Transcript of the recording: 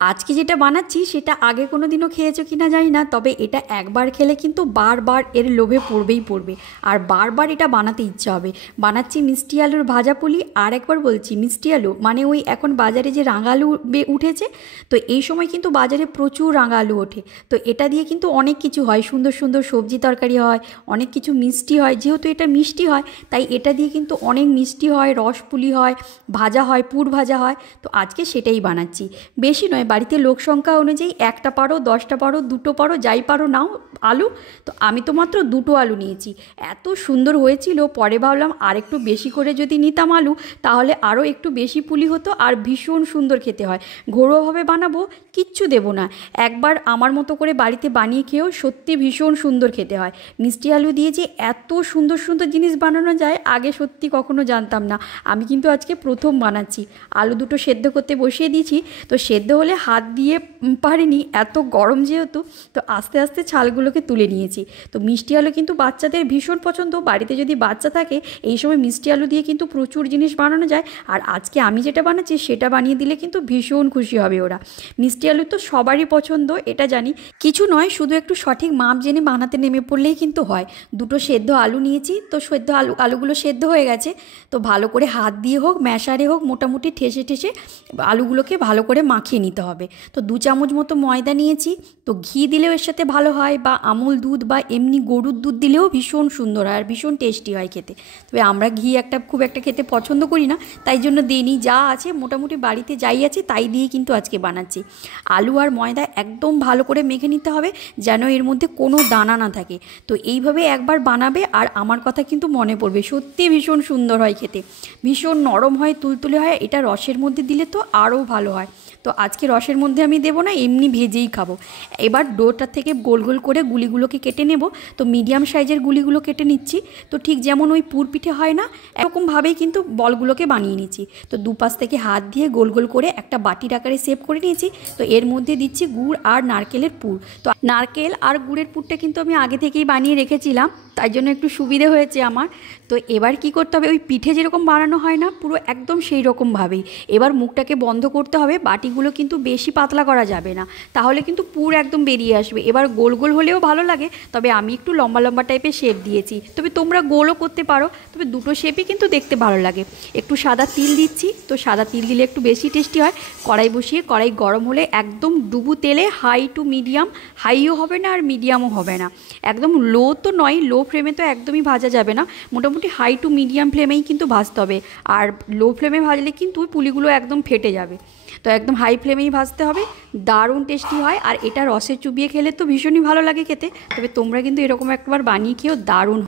আজকে যেটা বানাচ্ছি সেটা আগে কোনো দিনও খেয়েছো কি না জানি না, তবে এটা একবার খেলে কিন্তু বারবার এর লোভে পড়বেই পড়বে, আর বারবার এটা বানাতে ইচ্ছা হবে। বানাচ্ছি মিষ্টি আলুর ভাজা পুলি। আর একবার বলছি, মিষ্টি আলু মানে ওই এখন বাজারে যে রাঙা আলু উঠেছে, তো এই সময় কিন্তু বাজারে প্রচুর রাঙা আলু ওঠে। তো এটা দিয়ে কিন্তু অনেক কিছু হয়, সুন্দর সুন্দর সবজি তরকারি হয়, অনেক কিছু মিষ্টি হয়। যেহেতু এটা মিষ্টি হয় তাই এটা দিয়ে কিন্তু অনেক মিষ্টি হয়, রস পুলি হয়, ভাজা হয়, পুর ভাজা হয়। তো আজকে সেটাই বানাচ্ছি। বেশি নয়, বাড়িতে লোক সংখ্যা অনুযায়ী একটা পারো, 10টা পারো, দুটো পারো, যাই পারো নাও আলু। তো আমি তো মাত্র দুটো আলু নিয়েছি। এত সুন্দর হয়েছিল, পরে ভাবলাম আর একটু বেশি করে যদি নিতাম আলু তাহলে আরও একটু বেশি পুলি হতো আর ভীষণ সুন্দর খেতে হয়। ঘরোয়াভাবে বানাবো, কিচ্ছু দেবো না, একবার আমার মতো করে বাড়িতে বানিয়ে খেয়েও সত্যি ভীষণ সুন্দর খেতে হয়। মিষ্টি আলু দিয়ে যে এত সুন্দর সুন্দর জিনিস বানানো যায় আগে সত্যি কখনো জানতাম না। আমি কিন্তু আজকে প্রথম বানাচ্ছি। আলু দুটো সেদ্ধ করতে বসিয়ে দিয়েছি, তো সেদ্ধ হলে হাত দিয়ে পারিনি, এত গরম যেহেতু, তো আস্তে আস্তে ছালগুলোকে তুলে নিয়েছি। তো মিষ্টি আলু কিন্তু বাচ্চাদের ভীষণ পছন্দ। বাড়িতে যদি বাচ্চা থাকে এই সময় মিষ্টি আলু দিয়ে কিন্তু প্রচুর জিনিস বানানো যায়। আর আজকে আমি যেটা বানাচ্ছি সেটা বানিয়ে দিলে কিন্তু ভীষণ খুশি হবে ওরা। মিষ্টি আলু তো সবারই পছন্দ, এটা জানি। কিছু নয়, শুধু একটু সঠিক মাপ জেনে বানাতে নেমে পড়লেই কিন্তু হয়। দুটো সেদ্ধ আলু নিয়েছি, তো সেদ্ধ আলুগুলো সেদ্ধ হয়ে গেছে। তো ভালো করে হাত দিয়ে হোক, ম্যাশারে হোক, মোটামুটি ঠেসে ঠেসে আলুগুলোকে ভালো করে মাখিয়ে নিতে হবে। তো 2 চামচ মতো ময়দা নিয়েছি। তো ঘি দিলেও এর সাথে ভালো হয়, বা আমুল দুধ বা এমনি গরুর দুধ দিলেও ভীষণ সুন্দর হয় আর ভীষণ টেস্টি হয় খেতে। তবে আমরা ঘি খুব একটা খেতে পছন্দ করি না, তাই জন্য দিইনি। যা আছে মোটামুটি বাড়িতে যাই আছে তাই দিয়ে কিন্তু আজকে বানাচ্ছি। আলু আর ময়দা একদম ভালো করে মেখে নিতে হবে যেন এর মধ্যে কোনো দানা না থাকে। তো এইভাবে একবার বানাবে আর আমার কথা কিন্তু মনে পড়বে। সত্যি ভীষণ সুন্দর হয় খেতে, ভীষণ নরম হয়, তুলতুলে হয়। এটা রসের মধ্যে দিলে তো আরও ভালো হয়। তো আজকে রসের মধ্যে আমি দেবো না, এমনি ভেজেই খাবো। এবার ডোটা থেকে গোল গোল করে গুলিগুলোকে কেটে নেব। তো মিডিয়াম সাইজের গুলিগুলো কেটে নিচ্ছি। তো ঠিক যেমন ওই পুর পিঠে হয় না, এরকমভাবেই কিন্তু বলগুলোকে বানিয়ে নিচ্ছি। তো দুপাশ থেকে হাত দিয়ে গোল গোল করে একটা বাটির আকারে শেপ করে নিয়েছি। তো এর মধ্যে দিচ্ছি গুড় আর নারকেলের পুর। তো নারকেল আর গুড়ের পুরটা কিন্তু আমি আগে থেকেই বানিয়ে রেখেছিলাম, তাই জন্য একটু সুবিধে হয়েছে আমার। তো এবার কি করতে হবে, ওই পিঠে যেরকম বানানো হয় না পুরো একদম সেই রকমভাবেই এবার মুখটাকে বন্ধ করতে হবে। বাটিগুলো কিন্তু বেশি পাতলা করা যাবে না, তাহলে কিন্তু পুর একদম বেরিয়ে আসবে। এবার গোল গোল হলেও ভালো লাগে, তবে আমি একটু লম্বা লম্বা টাইপের শেপ দিয়েছি। তবে তোমরা গোলও করতে পারো, তবে দুটো শেপই কিন্তু দেখতে ভালো লাগে। একটু সাদা তিল দিচ্ছি, তো সাদা তিল দিলে একটু বেশি টেস্টি হয়। কড়াই বসিয়ে কড়াই গরম হলে একদম ডুবু তেলে হাই টু মিডিয়াম, হাইও হবে না আর মিডিয়ামও হবে না, একদম লো তো নয়, লো ফ্লেমে তো একদমই ভাজা যাবে না, মোটামুটি হাই টু মিডিয়াম ফ্লেমেই কিন্তু ভাজতে হবে। আর লো ফ্লেমে ভাজলে কিন্তু পুলিগুলো একদম ফেটে যাবে। তো একদম হাই ফ্লেমেই ভাজতে হবে। দারুণ টেস্টি হয়, আর এটা রসে চুবিয়ে খেলে তো ভীষণই ভালো লাগে খেতে। তবে তোমরা কিন্তু এরকম একবার বানিয়ে খেয়েও, দারুণ।